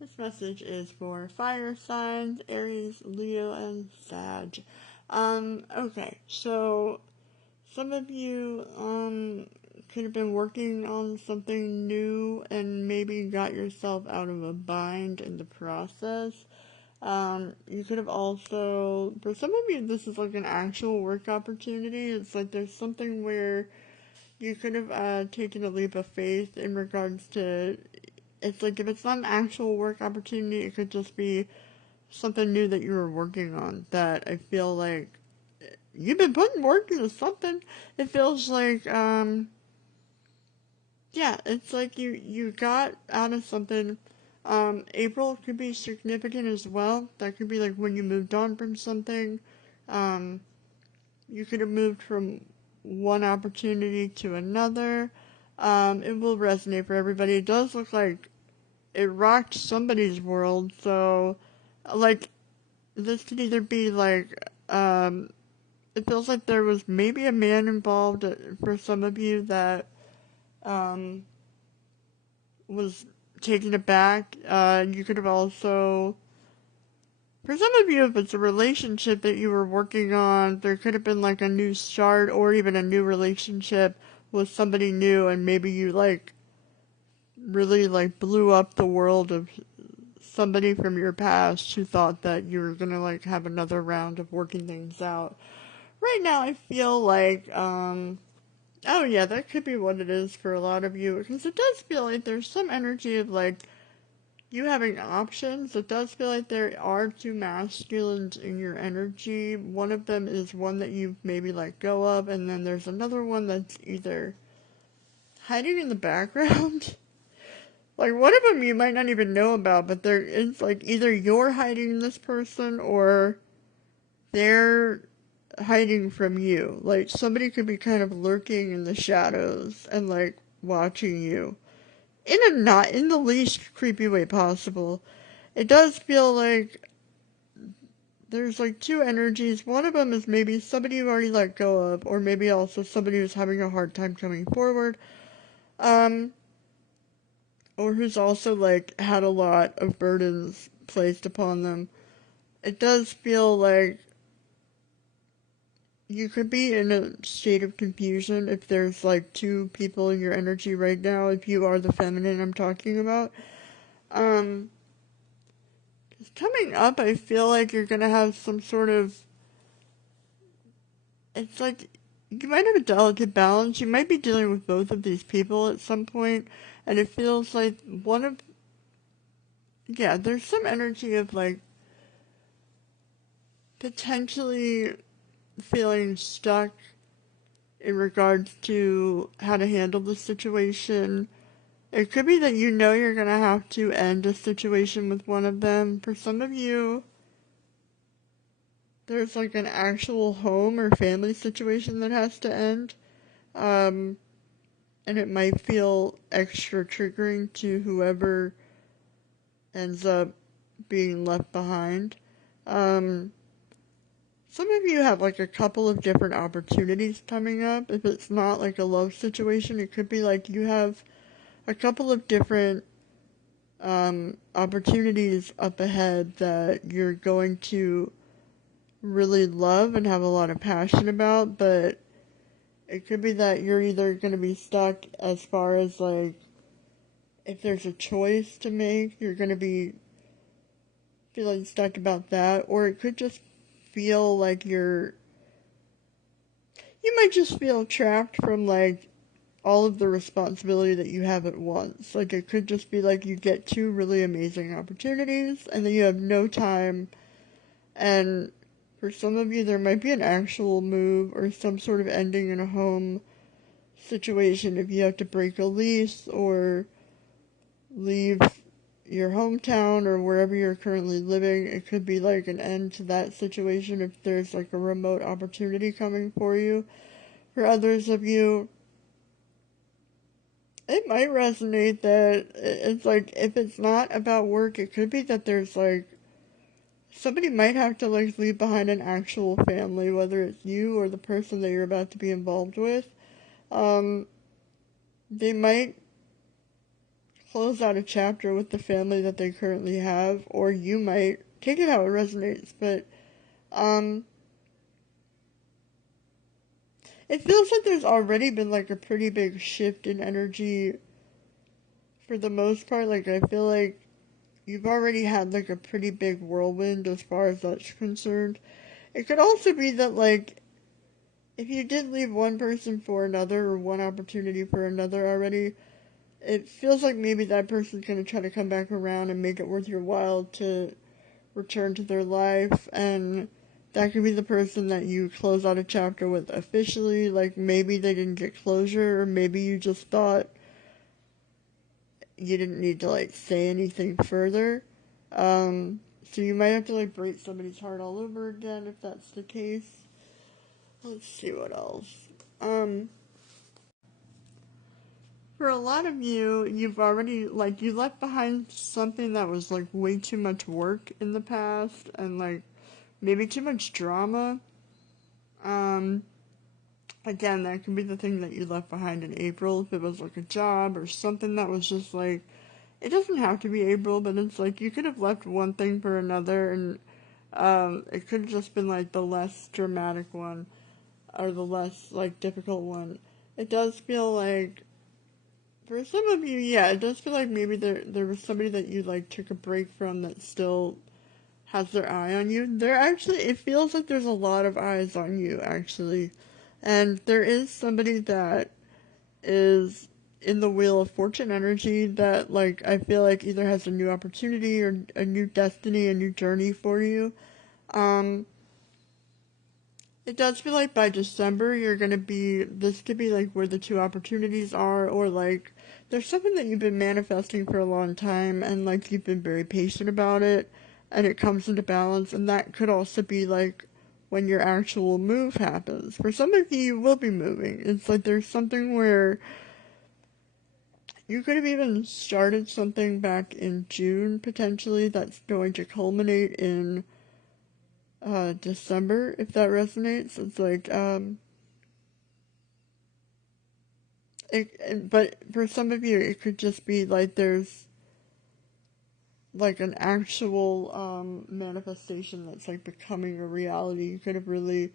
This message is for fire signs, Aries, Leo, and Sag. Okay, so some of you, could have been working on something new and maybe got yourself out of a bind in the process. You could have also, for some of you, this is like an actual work opportunity. It's like there's something where you could have taken a leap of faith in regards to, it's like if it's not an actual work opportunity, it could just be something new that you were working on that I feel like you've been putting work into something. It feels like, yeah, it's like you got out of something. April could be significant as well. That could be like when you moved on from something. Um, you could have moved from one opportunity to another. It will resonate for everybody. It does look like it rocked somebody's world. So, like, this could either be like, it feels like there was maybe a man involved for some of you that, um, was taken aback. You could have also, for some of you, if it's a relationship that you were working on, there could have been like a new start or even a new relationship with somebody new, and maybe you like really like blew up the world of somebody from your past who thought that you were gonna like have another round of working things out. Right now, I feel like, oh yeah, that could be what it is for a lot of you, because it does feel like there's some energy of like you having options. It does feel like there are two masculines in your energy. One of them is one that you've maybe let go of, and then there's another one that's either hiding in the background. Like, one of them you might not even know about, but there is, like, either you're hiding this person or they're hiding from you. Like, somebody could be kind of lurking in the shadows and, like, watching you. In a not in the least creepy way possible. It does feel like there's like two energies. One of them is maybe somebody you already let go of, or maybe also somebody who's having a hard time coming forward. Um, or who's also like had a lot of burdens placed upon them. It does feel like you could be in a state of confusion if there's like two people in your energy right now, if you are the feminine I'm talking about. Um, coming up, I feel like you're gonna have some sort of, it's like you might have a delicate balance. You might be dealing with both of these people at some point, and it feels like one of, yeah, there's some energy of like potentially feeling stuck in regards to how to handle the situation. It could be that you know you're gonna have to end a situation with one of them. For some of you, there's like an actual home or family situation that has to end. Um, and it might feel extra triggering to whoever ends up being left behind. Um, some of you have like a couple of different opportunities coming up. If it's not like a love situation, it could be like you have a couple of different opportunities up ahead that you're going to really love and have a lot of passion about, but it could be that you're either going to be stuck as far as like if there's a choice to make, you're going to be feeling stuck about that, or it could just feel like you might just feel trapped from like all of the responsibility that you have at once. Like it could just be like you get two really amazing opportunities and then you have no time, and for some of you there might be an actual move or some sort of ending in a home situation if you have to break a lease or leave your hometown or wherever you're currently living. It could be like an end to that situation if there's like a remote opportunity coming for you. For others of you, it might resonate that it's like if it's not about work, it could be that there's like somebody might have to like leave behind an actual family, whether it's you or the person that you're about to be involved with. Um, they might close out a chapter with the family that they currently have, or you might take it how it resonates, but it feels like there's already been like a pretty big shift in energy for the most part. Like I feel like you've already had like a pretty big whirlwind as far as that's concerned. It could also be that like if you did leave one person for another or one opportunity for another already, it feels like maybe that person's going to try to come back around and make it worth your while to return to their life, and that could be the person that you close out a chapter with officially. Like maybe they didn't get closure, or maybe you just thought you didn't need to like say anything further. So you might have to like break somebody's heart all over again if that's the case. Let's see what else. For a lot of you, you've already, like, you left behind something that was, like, way too much work in the past, and, like, maybe too much drama. Again, that could be the thing that you left behind in April, if it was, like, a job or something that was just, like, it doesn't have to be April, but it's, like, you could have left one thing for another, and, it could have just been, like, the less dramatic one, or the less, like, difficult one. It does feel like, for some of you, yeah, it does feel like maybe there was somebody that you like took a break from that still has their eye on you. It feels like there's a lot of eyes on you actually, and there is somebody that is in the Wheel of Fortune energy that like I feel like either has a new opportunity or a new destiny, a new journey for you. Um, It does feel like by December this could be like where the two opportunities are, or like there's something that you've been manifesting for a long time and like you've been very patient about it and it comes into balance, and that could also be like when your actual move happens. For some of you, you will be moving. It's like there's something where you could have even started something back in June potentially that's going to culminate in December, if that resonates. It's like, but for some of you, it could just be like there's like an actual, manifestation that's like becoming a reality. You could have really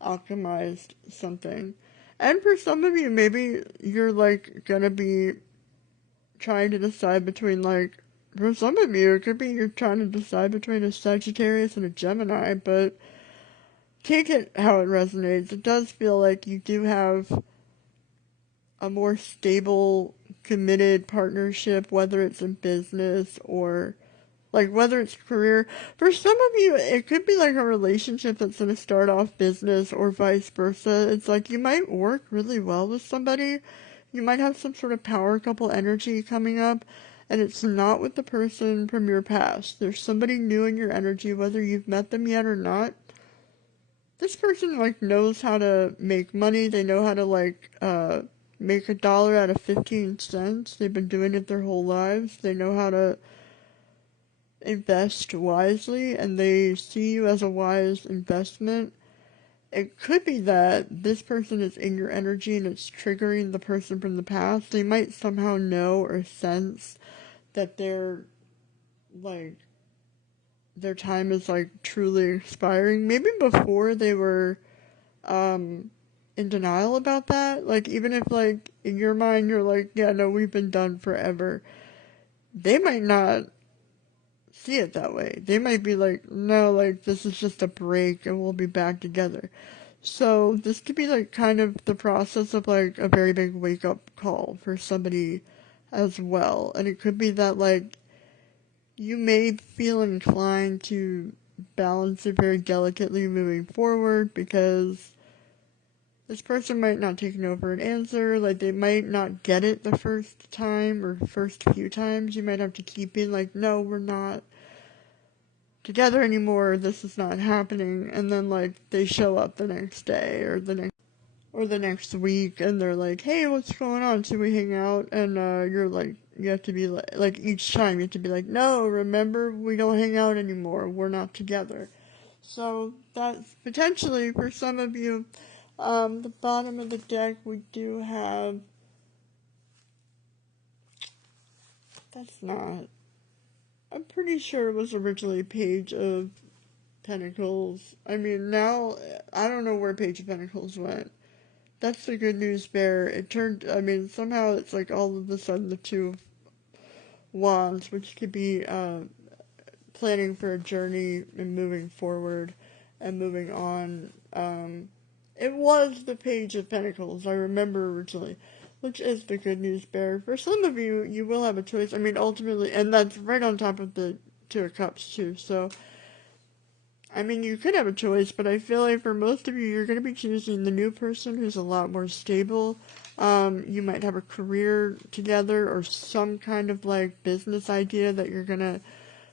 alchemized something. And for some of you, maybe you're like gonna be trying to decide between like, for some of you, it could be you're trying to decide between a Sagittarius and a Gemini, but take it how it resonates. It does feel like you do have a more stable, committed partnership, whether it's in business or like whether it's career. For some of you, it could be like a relationship that's going to start off business or vice versa. It's like you might work really well with somebody. You might have some sort of power couple energy coming up, and it's not with the person from your past. There's somebody new in your energy, whether you've met them yet or not. This person like knows how to make money. They know how to like make a dollar out of 15 cents. They've been doing it their whole lives. They know how to invest wisely, and they see you as a wise investment. It could be that this person is in your energy and it's triggering the person from the past. They might somehow know or sense that like their time is like truly expiring. Maybe before they were in denial about that. Like even if like in your mind you're like, yeah, no, we've been done forever. They might not see it that way. They might be like, no, like this is just a break and we'll be back together. So this could be like kind of the process of like a very big wake up call for somebody as well. And it could be that like you may feel inclined to balance it very delicately moving forward because this person might not take no for an answer. Like they might not get it the first time or first few times. You might have to keep being like, no, we're not together anymore, this is not happening, and then like they show up the next day or the next week and they're like, hey, what's going on, should we hang out? And you're like, you have to be like each time you have to be like, no, remember, we don't hang out anymore, we're not together. So that's potentially for some of you. The bottom of the deck, we do have That's not. I'm pretty sure it was originally Page of Pentacles. I mean, now, I don't know where Page of Pentacles went. That's the good news bear. It turned, I mean, somehow it's like all of a sudden the Two of Wands, which could be planning for a journey and moving forward and moving on. It was the Page of Pentacles, I remember originally, which is the good news bear. For some of you, you will have a choice. I mean, ultimately, and that's right on top of the Two of Cups, too. So, I mean, you could have a choice, but I feel like for most of you, you're going to be choosing the new person who's a lot more stable. You might have a career together or some kind of like business idea that you're going to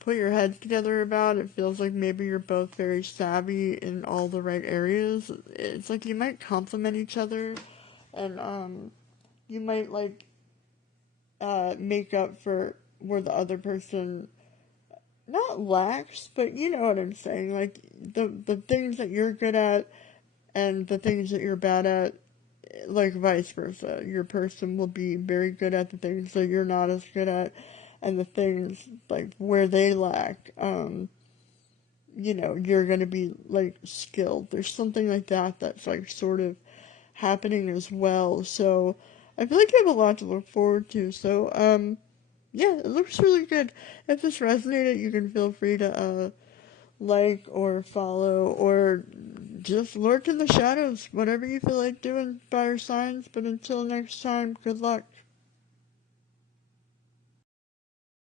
put your heads together about. It feels like maybe you're both very savvy in all the right areas. It's like you might complement each other, and you might like make up for where the other person not lacks, but you know what I'm saying. Like the things that you're good at and the things that you're bad at, like vice versa. Your person will be very good at the things that you're not as good at, and the things like where they lack, you know, you're gonna be like skilled. There's something like that that's like sort of happening as well. So I feel like you have a lot to look forward to. So yeah, it looks really good. If this resonated, you can feel free to like or follow or just lurk in the shadows, whatever you feel like doing, fire signs. But until next time, good luck.